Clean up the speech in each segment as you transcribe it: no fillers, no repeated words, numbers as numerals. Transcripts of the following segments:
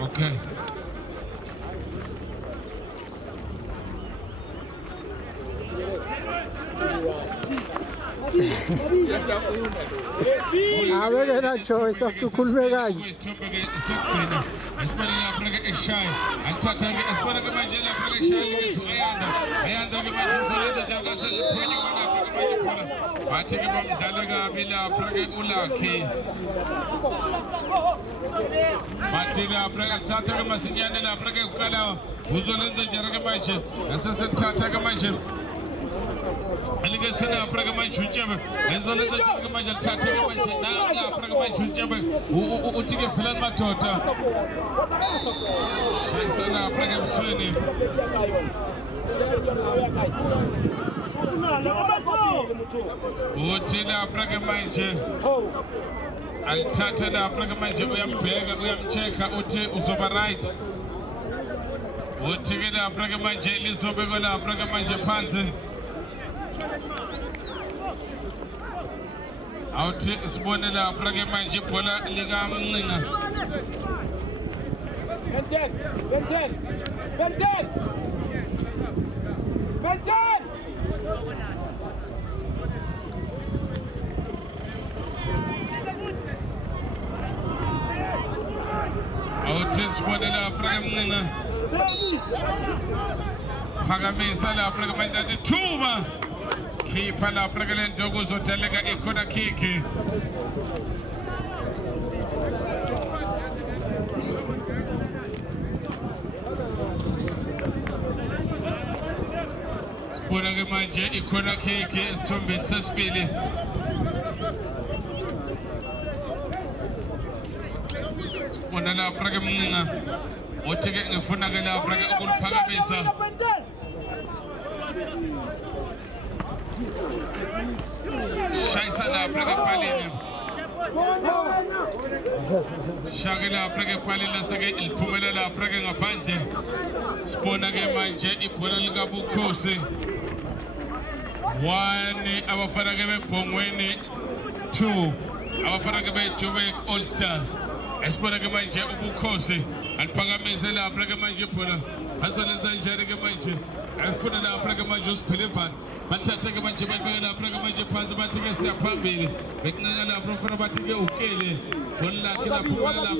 Okay. Abi gena choice of to cool mega. Aligasana Pragaman Chujaba, as well as the Jagaman Tataman, now Pragaman Chujaba, who take a film matota. Shasana Pragam Swini. Utila Pragamanche, Altatana Pragamanche, we am Pega, we am Cheka, Uti, Usobarite. Utigana Pragamanche, Lisobegona, Pragamanche Panze. Out is one of the Pragamanche Pola Ligamina. Ben 10. Out is one of the Pragamina. Pagamesa la Pragamanda de Tuba. Keep la Pragalan Dogos or Telega Ekona Kiki. Sponagamanje Ekona Kiki is Tombin Saspili. Spona Pragamina. What to get in the Funagala Praga Pagamesa. Shaisa la Praga Palina. Shagala Praga Palina Saga Il Pumela la Praga Panje. Sponage Manje Ipolga Bukose. One our Faragabe Pomweni. Two our Faragabe Jovek All Stars. Esponage Manje Bukose. And Pagamesa la Praga Manje Pula. Hasan Zanjaraga Manje. And Funa la Praga Majus Pilifan. Take a bunch of Pragamanche Panzamatica Pambi, Vicnana Profabatica Ukele, Pula Pula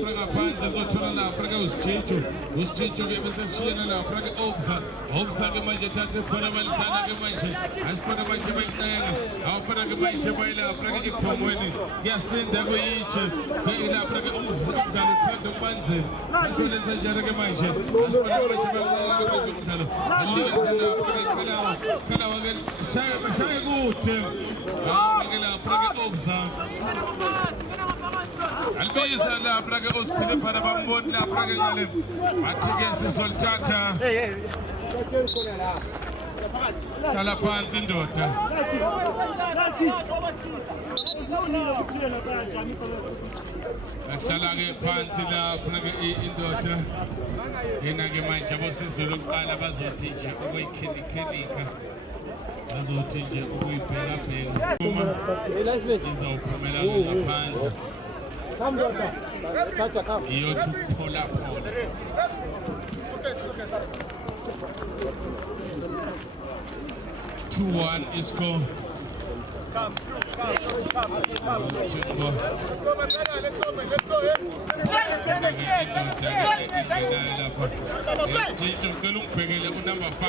Praga Pan, the Doctora Praga Ustricho, Ustricho gave us a China Praga Opsa, Opsagamanche Tata Panaman Tanagamanche, as Panamanche Vicana, our Pragamanche Baila Praga Pomoni, Yasin Dagoich, Baila Praga Opsa, the Panze, as well as the Jaragamanche, as Panamanche, Shai gut. Angela Praga Opsa. Albeza la Praga Ospide para Bambod la Praga Galen. Matigesi Soltata. Talapan Zindota. Salari Pantila Praga Indota. Inagemancha Bosses look Alabazo teacher. Away Kenika. Azotinje ukuyibheka phela uma izophumela ngaphandle iyothi phola 2-1 isco. Number 5.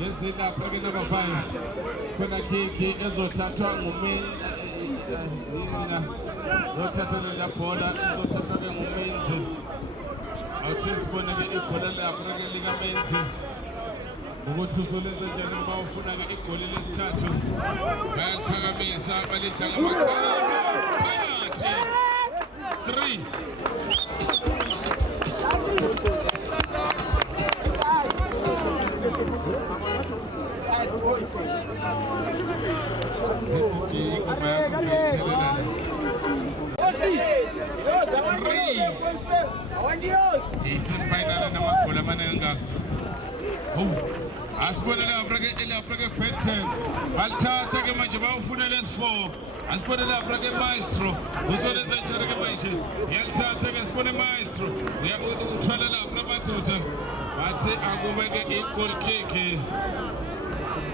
Jezina Praga number 5. Kuna kiki ezo tata ngumina. Rotata na poda ezo tata ngumenzi. Autis bona ke ipola la Praga ligamenti. ukuthi uzolenza njani uma ufuna-ke igoli lesithathu bayaliphakamisa balidla phakathi 3 isemfinal namagoli amaningi ngakho asibone lapha ke pattern balithatha ke manje bawufuna lesi4 asibone lapha ke maestro uzolenza njani ke manje yalithatha ke sibone maestro uthwala lapha amadoda bathi akube ke i-goal kick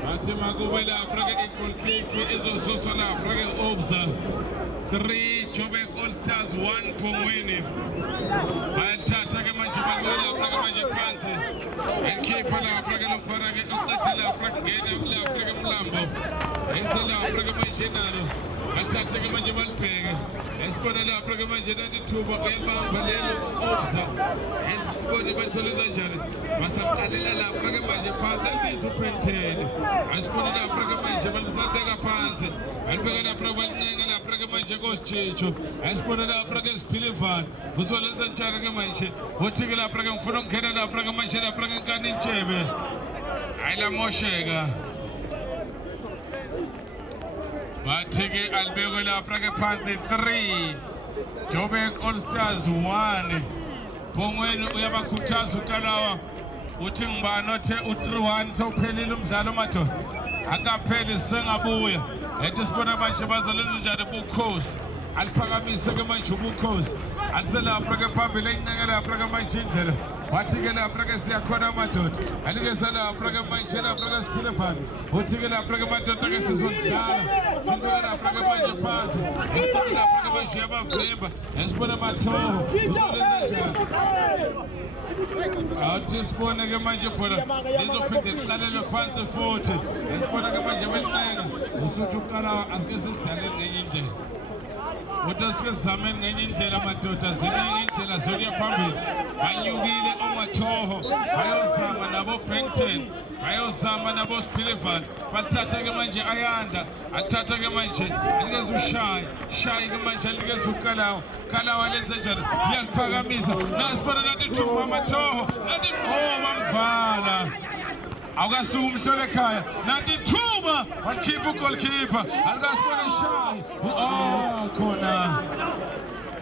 bathi makube lapha ke i-goal kick ezosuswa lapha ke obza 3 Joburg All Stars 1 Phongweni bayathatha ke manje balula lapha ke manje phansi ekhipha lapha ke lomfana ke uqedela lapha ngena lapha ke Mlambo esela lapha ke manje nalo bathatha ke manje balibheke esibona lapha ke manje natithuba ebamba lelo obza esibona basoleza njani basaqalela lapha ke manje phansi elibizwa uPentele asibona lapha ke manje balisateka phansi alibheka lapha balincenga lapha ke manje kositshicho asibona lapha ke Siphilivani uzolenza njani ke manje uthi ke lapha ke ngifuna ukungena lapha ke manje lapha ke nkani intshebe ayilamosheka bathi ke alibekwe lapha ke phansi 3 Joburg All Stars 1 Phongweni uyabakhuthaza uKalawa uthi ngibani othe u3-1 sewuphelile umdlalo madoda akapheli sengabuya ethi sibona manje bazolenza njani ubukhosi aliphakamise ke manje ubukhosi aliselapha ke phambili encenga lapha ke manje indlela wathi ke lapha ke siyakhona madoda alike salapha ke manje lapha ke Siphilivani uthi ke lapha ke madoda ke sizodlala sibona lapha ke manje phansi esibona lapha ke manje yabavimba esibona mathoho uzolenza njani athi sibone ke manje phela lizophinde liqalele phansi futhi esibona ke manje belincenga usuthi uKalawa asike sidlaleni ngenye indlela uthi asike sizameni ngenye indlela madoda zingenye indlela zokuya phambili banyukile omathoho bayozama nabo Benton bayozama nabo Siphilivani bathatha ke manje ayanda athatha ke manje alikeza ushayi ke manje alikeza uKalawa lenze njani liyaliphakamisa nasibona nathi thuba amathoho nathi bamvala awukasuka umhlolo ekhaya nathi thuba wakhipha ugoalkeeper akasibona ishayi khona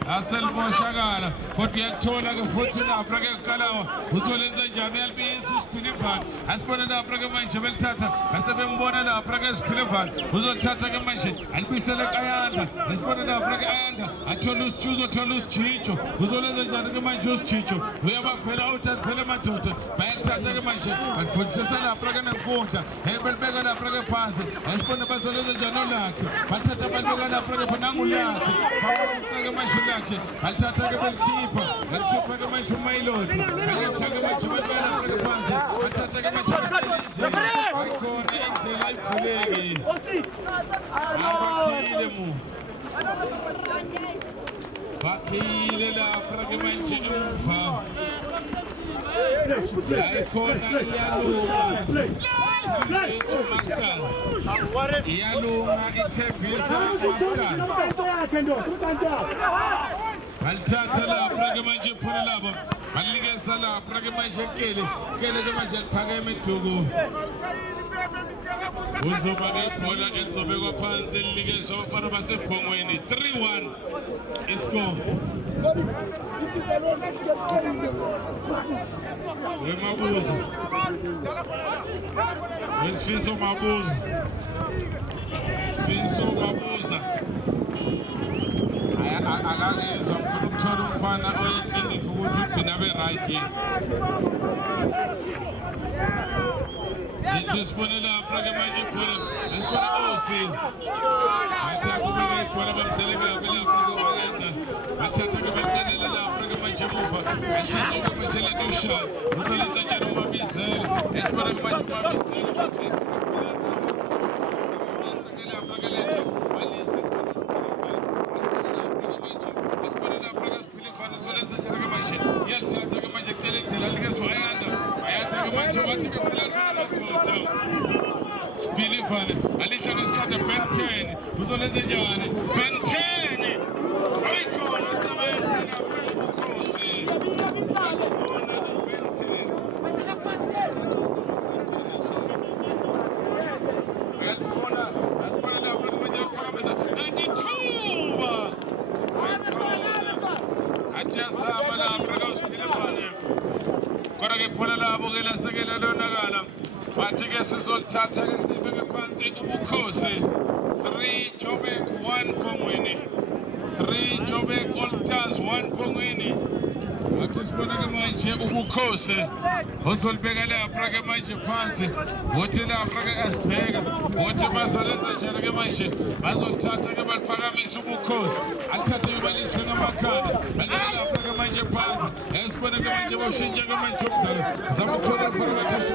aselimoshakala kodwa uyakuthola ke futhi lapha ke uKalawa uzolenza njani uyalibisa uSiphilivani asibone lapha ke manje belithatha bese bembona lapha ke Siphilivani uzothatha ke manje alibisele eKayanda asibone lapha ke Ayanda athola uSijicho uzolenza njani ke manje uSijicho uyabavela awuthathele madoda bayathatha ke manje balifundisa lapha ke nenkundla belibeka lapha ke phansi asibone bazolenza njani olakhe bathatha balibeka lapha ke phonangulakhe ke manje alithatha ke belikhipha ke manje uMailoti alithatha ke manje balibeka ke phansi athatha ke manje ayikhona indlela ayivuleki abakhile mu bakhile lapha ke manje emva ayikhona iyalunga iyalunga ithembisa balithatha lapha ke manje phula labo balikesa lapha ke manje kele ke manje liphakeme iduku uzoba ke ibhola elizobekwa phansi lilikeswa abafana basePhongweni 3-1 iscore wemabuza wesifiso mabuza akangezwa ngifuna ukuthola umfana oyeklinikhi ukuthi ugcina be-right yena nje sibone lapha ke manje khona esibona osini athi akubeka ibhola bamhlele kabi lapha ke wayenza athatha ke baqelela lapha ke manje emuva ashintsha ke manje lento ushaya uzolenza njani uMabizela esibona ke manje uMabizela lapha ke lento Ayanda manje wathi befuna amadoda Spilifane alisha ngesikhathi Ben 10 uzolenza njani Ben 10 ayikhona sebenza nakuKhosi akubona Ben 10 Yalfona asiphala lapha manje uphakamise 92 athi yasama lapha kaSpilifane kodwa ke phela labo ke lasekela lonakala bathi ke sizolithatha ke sibeke phansi uBukhosi 3 Joburg 1 Phongweni 3 Joburg All Stars 1 Phongweni athi sibona ke manje uBukhosi uzolibeka lapha ke manje phansi uthi lapha ke asibheka uthi bazolenza njalo ke manje bazolithatha ke baliphakamisa uBukhosi akuthathe imali ngamakhanda lapha ke manje phansi esibona ke manje boshintsha ke manje umdlalo zamuthola phakathi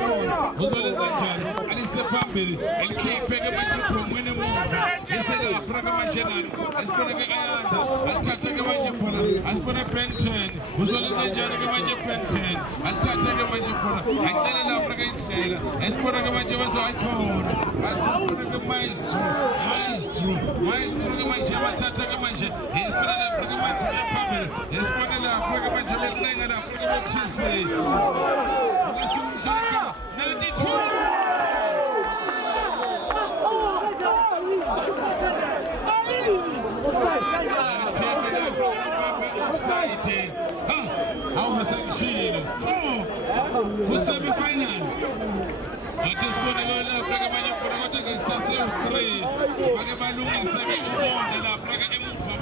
uzolenza njani alise phambili elikhiphe ke manje Phongweni emuva eselapha ke manje nani esibona ke ayanda athatha ke manje phela asibona Ben 10 uzolenza njani ke manje Ben 10 athatha ke manje phela ayicela lapha ke indlela esibona ke manje bazoyikhona asibona ke maestro ke manje bathatha ke manje efuna lapha ke manje phambili esibona lapha ke manje belinga lapha ke bethise ukusumhlaka 92 Semi-final. At this point, the Pragamania Progota Successor 3. Magabalung Semi Umon, and the Pragam for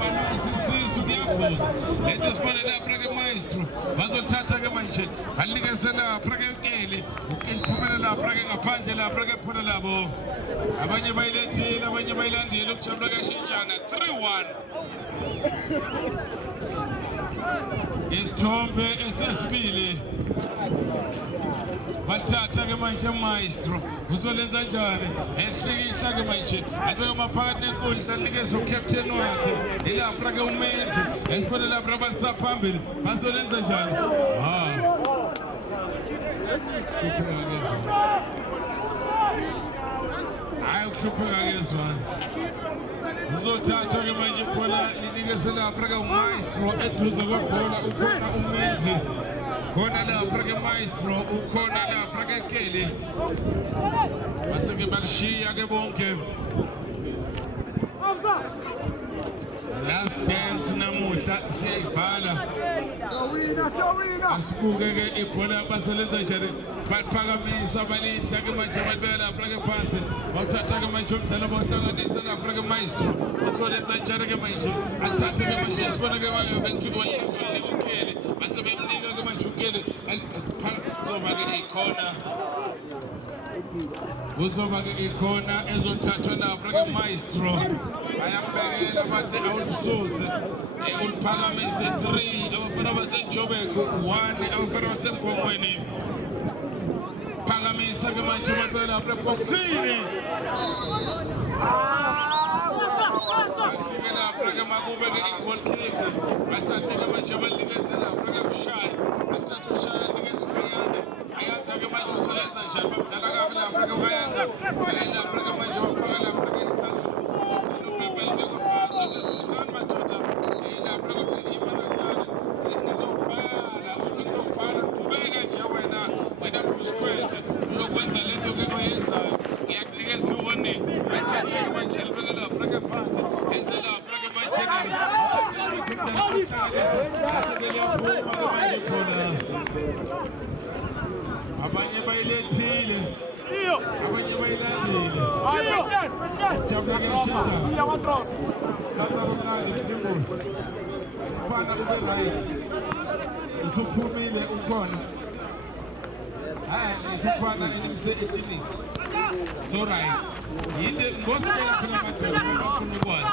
Sugiafos. Let us put it up Pragamaistro. Mazal Tatagamanche, and Ligasela Pragam Eli, in Pumela Praga Pandela Praga Punalabo. Abanya Baileti, Abanya Bailandi, look to Pragashinjana 3-1. Istombe esesibili bathatha ke manje maestro uzolenza njani ehlikisha ke manje abeka maphakathi nenkundla nikeza ucaptain wakhe ilapha ke umenzi esibona lapha basaphambili bazolenza njani hayi ukuhlupheka kezwana uzothatha ke manje khona linikeze lapha ke maestro eduze kwebhola ukhona umenzi khona lapha ke maestro ukhona lapha ke Kelly baseke balishiya ke bonke last dance namuhla siyayivala asibuke ke ibhola baselenza njani baphakamisa balinda ke manje balibeka lapha ke phansi bathatha ke manje umdlalo bahlanganisa lapha ke maestro uzolenza njani ke manje athathe ke manje isibona ke bentu olizwe leKelly base bemnika ke manje uKelly zoba ke ikhona uzoba ke ikhona ezothathwa lapha ke maestro ayambekela bathi awulisuze uliphakamise 3 abafana baseJoburg 1 abafana baseMphongweni phakamisa ke manje bathi lapha eboxini athi lapha ke makube ke goal kick athathe ke manje balikeze lapha ke ushaya athathe ushaya likeze ayanda ke manje uselenza njani badlala kabi lapha ke ayanda lapha ke manje bafaka lapha ke isithathu abanye bayilethile abanye bayilandile sasa kumnandi isimbuzi umfana ube right usuphumile ukhona hayi isifana elimse etini so right yinde ngosela khona madoda bafuna ukwazi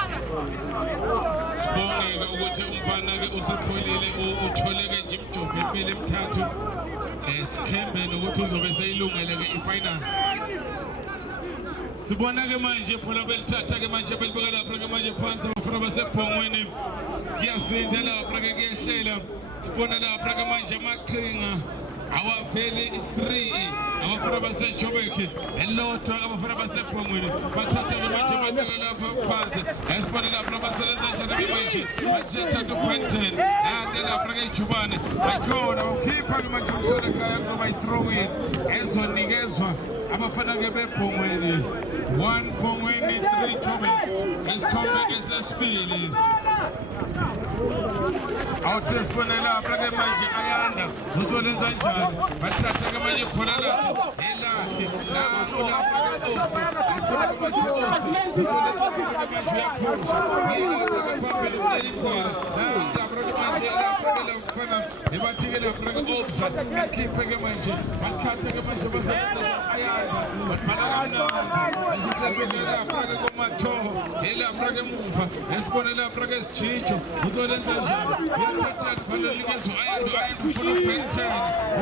sibonge ukuthi umfana ke usepholile utholeke nje imjovo emile emithathu esikhembe nokuthi uzobe seyilungele ke ifinal sibona ke manje phela belithatha ke manje belibeka lapha ke manje phansi abafana baseBhongweni kuyasinda lapha ke kuyehlela sibona lapha ke manje amaqhinga awaveli 3 abafana baseJobek elotho abafana basePhongweni bathatha ke manje babeka lapha phansi esibone lapha abasebenza njani ke manje bathatha uPenten nande lapha ke Jubane ayikhona ukhipha ke manje umsole ekhaya kuzoba i-throw in ezonikezwa abafana ke bePhongweni 1 Phongweni 3 Jobek isithombe esesibili awuthi sibone lapha ke manje ayanda uzolenza njani bathatha ke manje khona lapha elakhe lapho lapha ke osi ebathikele freke obsa akhiphe ke manje bakhathe ke manje basebenza ayanda bathala kamnandi esihlebele lapha ke komathoho elapha ke muva esibone lapha ke sijijo uzolenza njani uyathatha kufanele likezo ayanda ufuna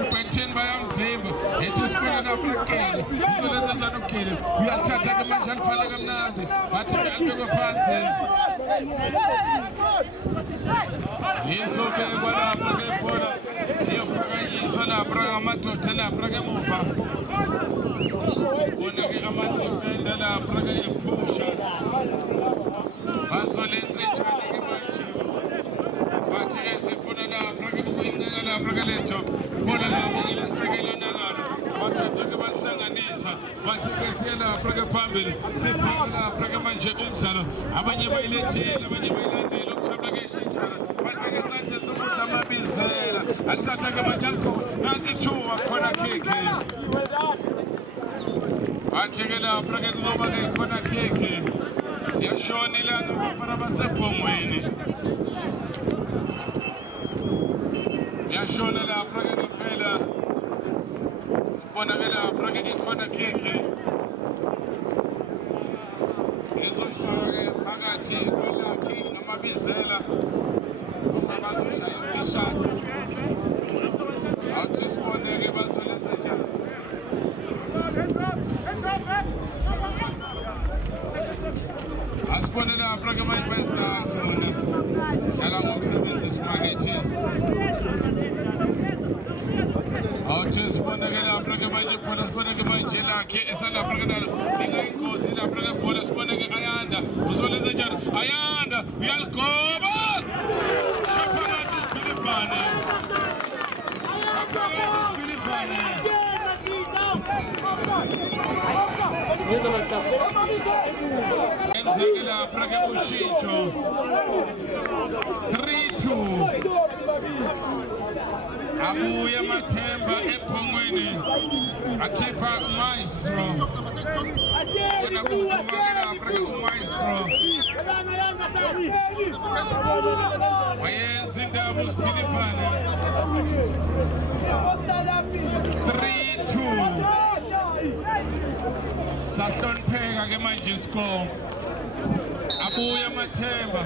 uPenten bayamvimba ethi sibone lapha kele uzolenza njani ukele uyathatha ke manje alifale kamnandi bathi alibekwe phansi izobekwa lapha ke bona iyophakanyiswa lapha ngamadoda lapha ke muva bona ke amadifenda lapha ke ephusha basolenze njani ke manje bathi ke sifuna lapha ke ukuyineka lapha ke letho bona lapho ke lesekelo nakalo bathatha ke bahlanganisa bathi ke siya lapha ke phambili sibheka lapha ke manje umdlalo abanye bayilethile abanye bayilandela ukujabula ke shintshana bathi isandla sokudla amabizela athatha ke manje alikho nanti chuwa khona keke bathi ke lapha ke kuzoba ke khona keke siyashonile abafana basePhongweni yashona lapha ke kuphela sibona ke lapha ke khona keke izoshaya ke phakathi kwelakhi namabizela abazoshaya ishadi athi sibone ke basebenza njani asibone lapha ke manje bayisela khona yala ngokusebenzisa isimakethi awuthi sibone ke lapha ke manje khona sibone ke manje lakhe esalapha ke nalo ingayingozi lapha ke khona sibone ke ayanda uzolenza njani ayanda uyaligoba shaphamati Philipane enzeke lapha ke ushintsho 3-2 abuye Mathemba ePhongweni akhipha Maestro bona kuphuma lapha ke uMaestro wayenza indaba uSphilipane 3-2 sahlonipheka ke manje isikole abuye Mathemba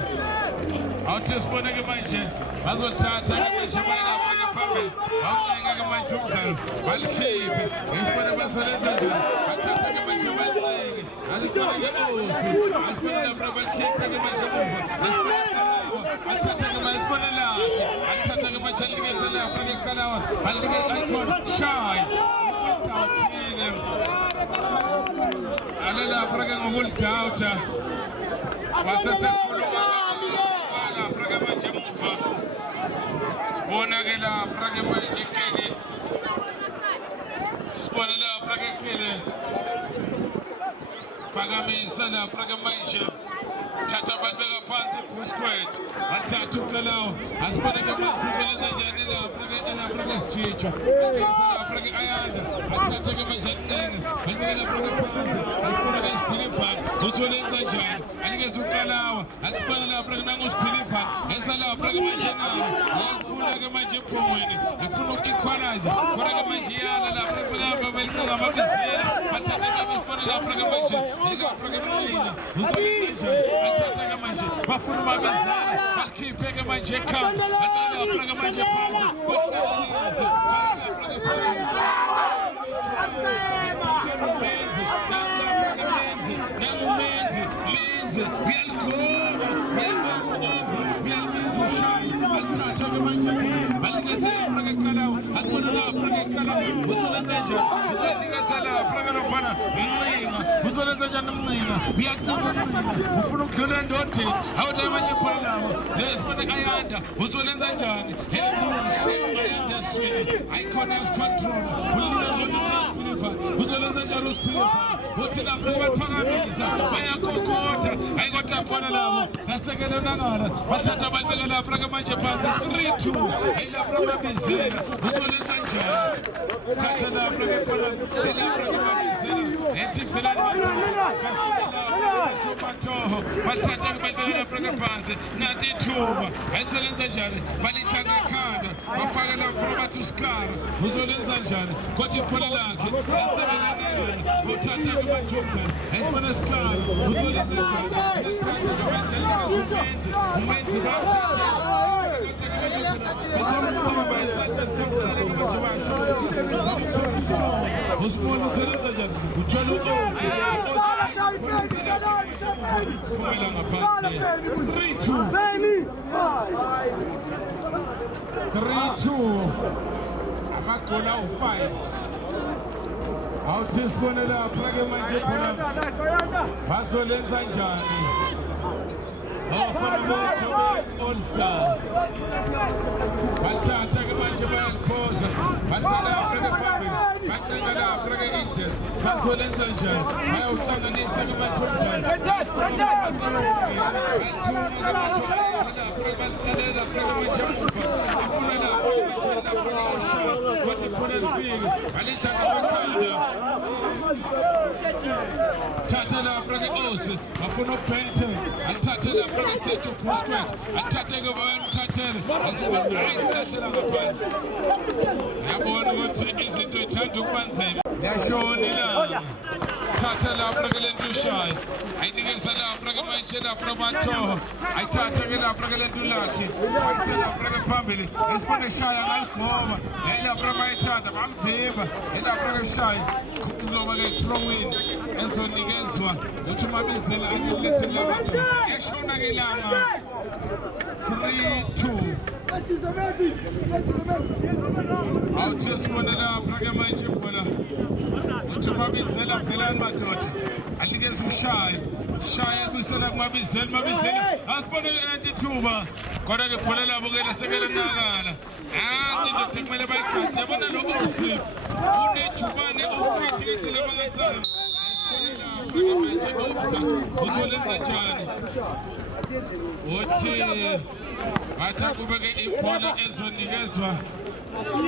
awuthi sibone ke manje bazothatha ke manje bayelapha ke phambili awuncenga ke manje umdlalo balikhiphe isibone basebenza njani bathatha ke manje balineke asibone ke osi asibone lapha balikhiphe ke manje muva athatha ke manje sibone lapha athatha ke manje alikeza lapha ke Kalawa alikeza icon shy utawuthile alalapha ke ngokulidawutha wasesekhuluma lapha ke manje muva sibona ke lapha ke manje kele sibona lapha ke kele phakamisa lapha ke manje thatha balibeka phansi Busquets athatha uKalawa asibona ke manje uzolenza njani lapha ke sijijo lapha ke ayanda athatha ke manje nene balibeka lapha ke phansi asibona ke Philipane uzolenza njani anikeza uKalawa asibona lapha ke nanguSphilipane esalapha ke manje nawo yafuna ke manje ePhongweni efuna uku-equalize khona ke manje yala lapha belicela amabizela athatha ke basibona lapha ke manje lapha ke manje uzolenza njani athatha ke manje bafuna amabizela balikhiphe ke manje ekhaya lapha ke manje phansi athatha ke manje balikeza lapha ke Kalawa asibona lapha ke Kalawa uzolenza njani uzonikeza lapha kanofana incinga uzolenza njani umncinga uyacima umncinga ufuna ukudlula endodeni awuthi manje phela lapho lesibone ayanda uzolenza njani ayanda eswini ayikhona control uzolenza njani uSphilifa uthi lapho baphakamisa bayakokotha ayikodwa khona labo nasekele nangala bathatha balibeka lapha kamanje phansi 3-2 ayilapha babizela uzolenza njani thatha lapha ke khona silapha babizela ethi phela bathatha balibeka lapha phansi nathi ithuba ayizolenza njani balihlanga ekhanda bafake lapha bathi uSkara uzolenza njani kothi phela lakhe yasebenza uthatha kumajoka esibona Skara uzolenza njani umenzi bathatha usibona uzolenza njani uthola uqosi kumela ngaphansi 3-2 amagoli awu-5 awuthi sibone lapha-ke manje khona bazolenza njani abafana be-Joburg All Stars bathatha-ke manje bayakhoza basalapha-ke phambili baqinga lapha-ke indlela bazolenza njani bayawuhlanganisa-ke thatha lapha-ke osi bafuna upente athathe lapha-ke Sejo Busquet athathe-ke bayamthathele ayithathela ngaphandle yabona ukuthi izinto ithanda ukuba nzima yashonila thatha lapha-ke lento ushayo ayinikeza lapha-ke manje lapha bathoho ayithatha-ke lapha-ke lento lakhe ayise lapha-ke phambili esibone eshaya ngaligoba elapha bayithanda bamphimba elapha-ke eshaya kuloba-ke throw-in ezonikezwa ukuthi umabizela angelethele labantu yashona-ke ilanga 3-2 awuthi sibone lapha-ke manje phela ukuthi umabizela velani madoda anikeza ushaye shaya kubisela kumabizela mabizela asibonele ithuba kodwa-ke phela labo-ke lasekele nakala nansi nje kuthi kumele bayigqase yabona lo-osi unejubane ofithi ngedlela bangasana uzolenza njani uthi bathi akube-ke ibhola ezonikezwa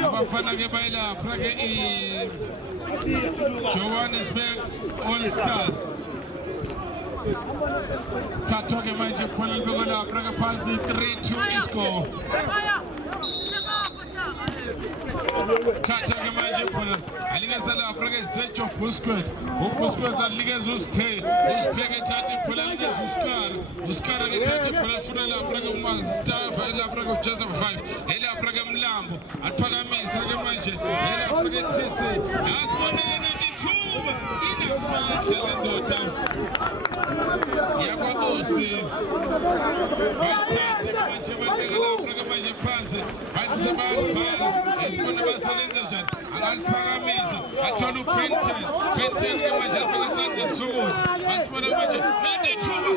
abafana-ke bayilapha-ke Johannesburg All Stars thathwa-ke manje ibhola libekwe lapha-ke phansi 3-2 iscore thatha-ke manje phela alikeza lapha-ke Sejo Busquet uBusquet alikeza uSiphe-ke thatha phela alikeza uSkara-ke thatha phela funa lapha-ke uMastafa elapha-ke uJoseph 5 elapha-ke Mlambo aphakamisa-ke manje elapha-ke TC asiboneke nethuba inamandla lendoda yakwaOsi bathatha manje balibeka lapha-ke manje phansi bathi sebayabhala esibona basebenza njani angaliphakamisa athola uPenten-ke manje alifaka esandleni sokudla asibona manje nanithuba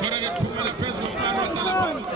Para que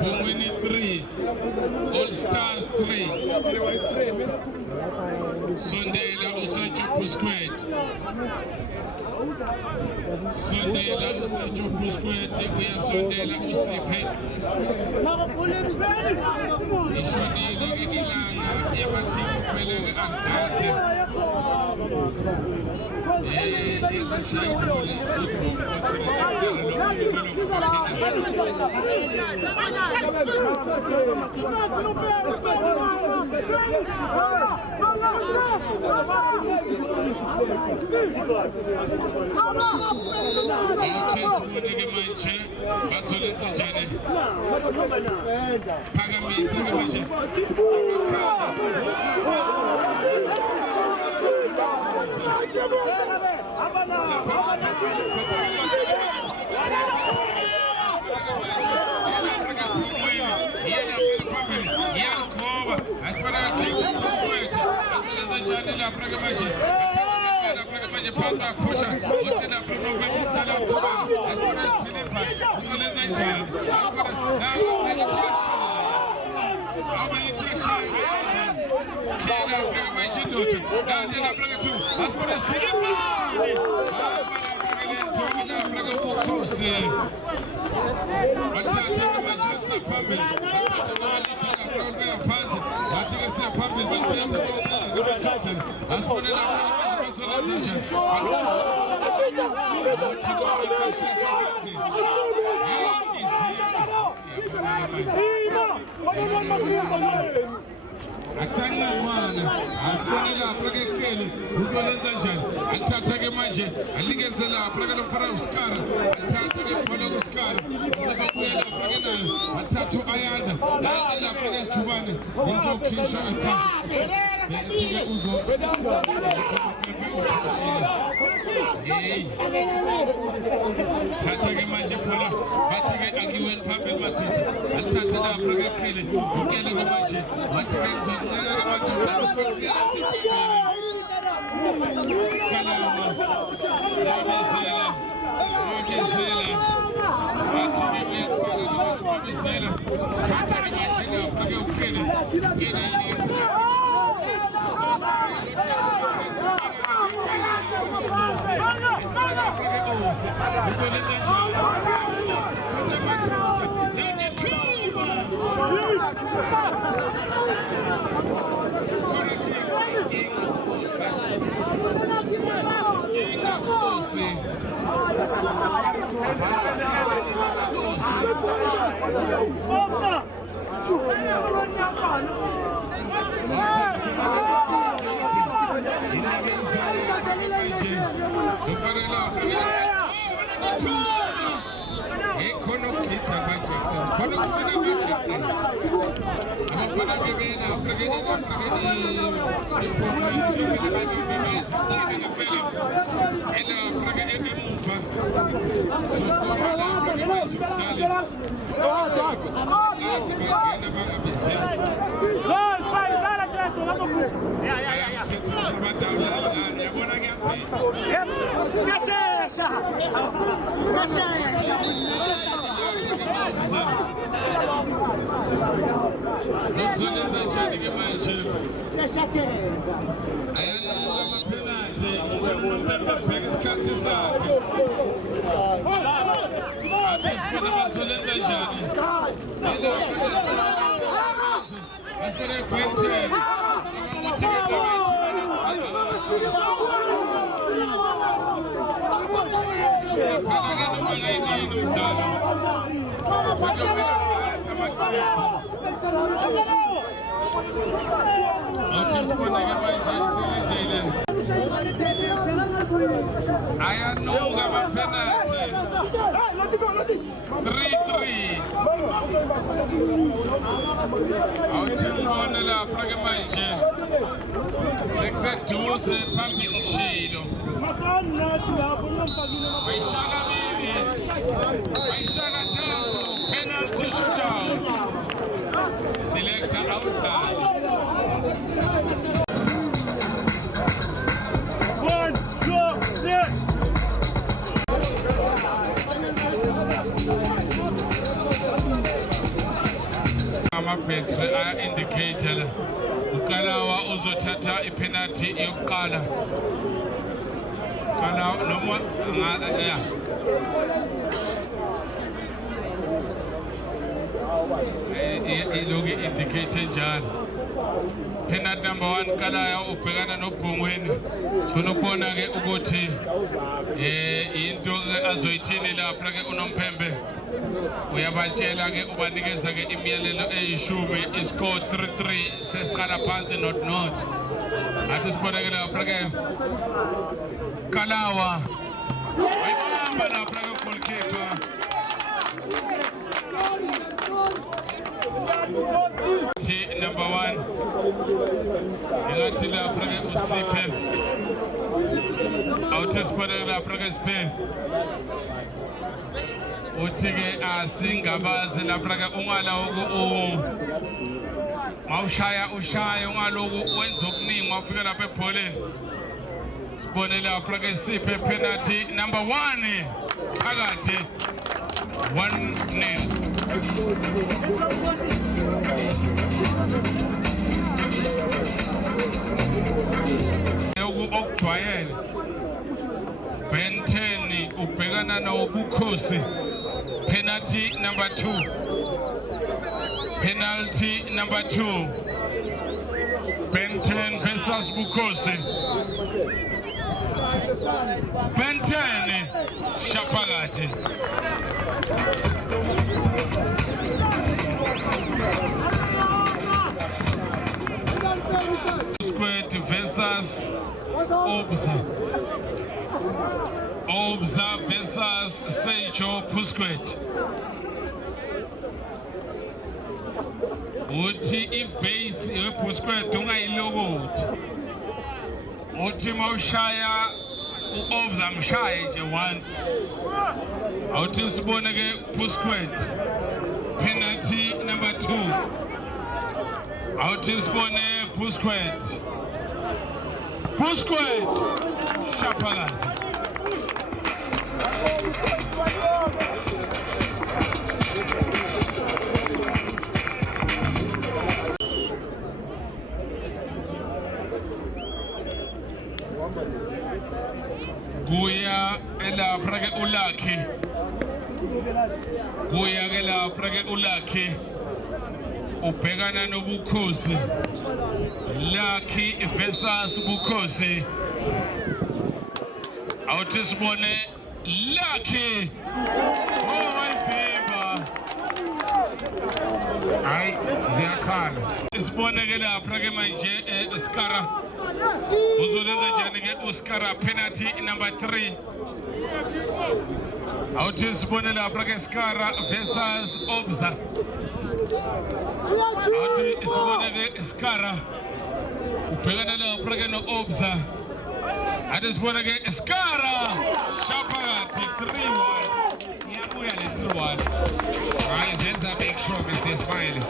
Bongweni 3, All Stars 3. Sondela Usacho Squad. Sondela Usacho Squad. We are Sondela Usipe. Ishonile ilanga yabathimu kuphelele angade. manje phanga phusha uthi lapha ngokwenzela kuba asibona isiphilinfa uzolenza njani Akusancane asibone lapha ke kele uzolenza njani athatha ke manje alikeze lapha ke lomfana uskara athatha ke khona kuskara sebabuye lapha ke nayo athatha uayanda lapha ke Jubane uzokhishwa ekhaya ke uzo thatha ke manje khona bathi ke akiweni phambili bathatha athatha lapha ke kele ukele ke manje wathi ke ayanuka amapenalty 3-3 awuthibone lapha ke manje sekuseduze phambili Shilo bayishaka bili bayishaka thathu penalty shootout selector outside. Amabhekre aya-indicator uKalawa uzothatha ipenalty yokuqala Kalawa noma iloku indicate njalo penalty number 1 Kalaya ubhekana noBhungweni sifuna ukubona ke ukuthi into azoyithini lapha ke uNomphembe uyabatshela ke ubanikeza ke imiyalelo eyishumi iscore 3-3 sesiqala phansi not athi sibona ke lapha ke Kalawa ayibamba lapha ke goalkeeper number 1 ingathi lapha ke uSiphe awuthi sibona ke lapha ke Spain uthi ke asingabazi lapha ke ungala mawushaya ushaya ungaloku wenza okuningi mawufika lapha ebholeni sibone lapha ke siphe penalty number 1 phakathi 1-0. Okujwayele Ben 10 ubhekana noBukhosi, penalty number 2. Penalty number 2. Ben 10 versus Bukhosi. Ben 10 Shapalati. Square versus Obza. Obza versus Seicho Pusquet. Uthi ibase yePusquet ungayilokoti. Uthi mawushaya uObza mshaye nje once. Awuthi sibone ke Pusquet. Penalty number 2. Awuthi sibone Pusquet. Pusquet Shapalati. Kuya elapha ke uLucky. Kuya ke lapha ke uLucky. Ubhekana noBukhosi. Lucky versus Bukhosi. Awuthi sibone Lucky. Oh wayibhemba. Hayi ziyakhala. Sibone ke lapha ke manje Skara. Uzolenza njani ke uSkara, penalty number 3. Awuthi sibone lapha ke Skara versus Obza. Awuthi sibone ke Skara ubhekana lapha ke noObza. Athi sibone ke Skara Shapalati 3-1. Iyabuya le 3-1. Hayi zenza make sure Mr. Smile.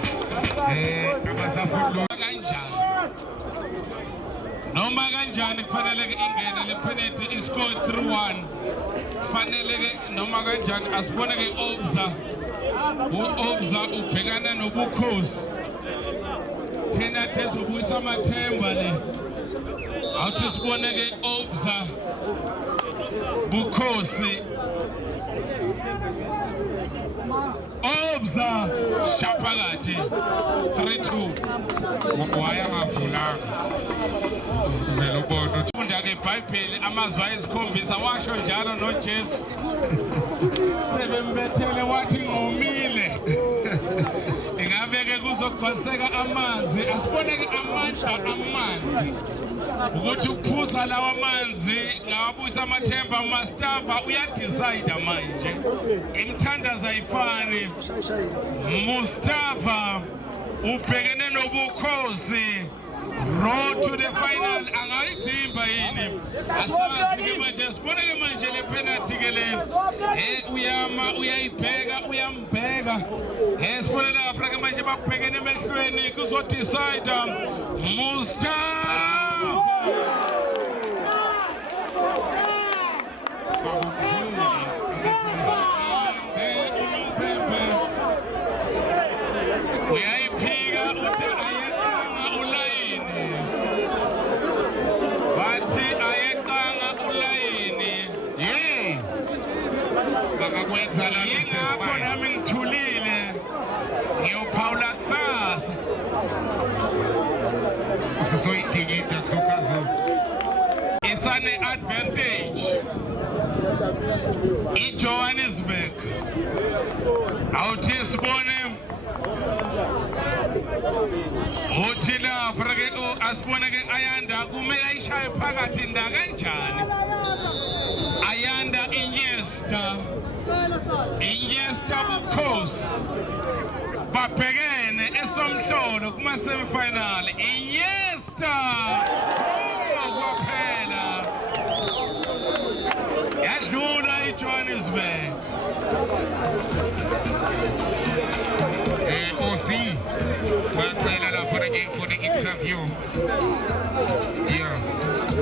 Abasafuna kanjani. Noma kanjani kufanele ke ingene le penalty iscore 3-1. Kufanele ke noma kanjani asibone ke Obza. uObza ubhekana noBukhosi. Penalty ezobuyisa amathemba le. Awuthi sibone ke Obza Bukhosi. Obza Shapalati 3-2. Waya ngavulanga. Vele ubona Ufunda ke iBhayibheli amazwi ayisikhombisa washo njalo noJesu. Sebembethele wathi ngomile. Ingabe ke kuzogcwaliseka amanzi, asibone ke amandla amanzi. Ukuthi ukuphuza lawa amanzi ngawabuyisa amathemba Mustafa uyadecide manje. Imthandazo ayifani. Mustafa ubhekene noBukhosi. Road to the final angayivimba yini asazi ke manje sibone ke manje le penalty ke le uyama uyayibheka uyambheka sibone lapha ke manje bakubhekene emehlweni kuzo decide Mustafa uyayiphika uthi ayeqanga ulayini bathi ayeqanga ulayini bakakwenza la yingakho nami ngithulile ngiyophawula kusasa soyitikita sokazo. isane advantage iJohannesburg. Awuthi sibone uthi lapha ke asibone ke Ayanda kumele ayishaye phakathi nda kanjani. Ayanda Iniesta Bukhosi babhekene esomhlolo kuma semifinal. Iniesta kwaphela yadlula iJohannesburg. OC bacela lapho for the interview.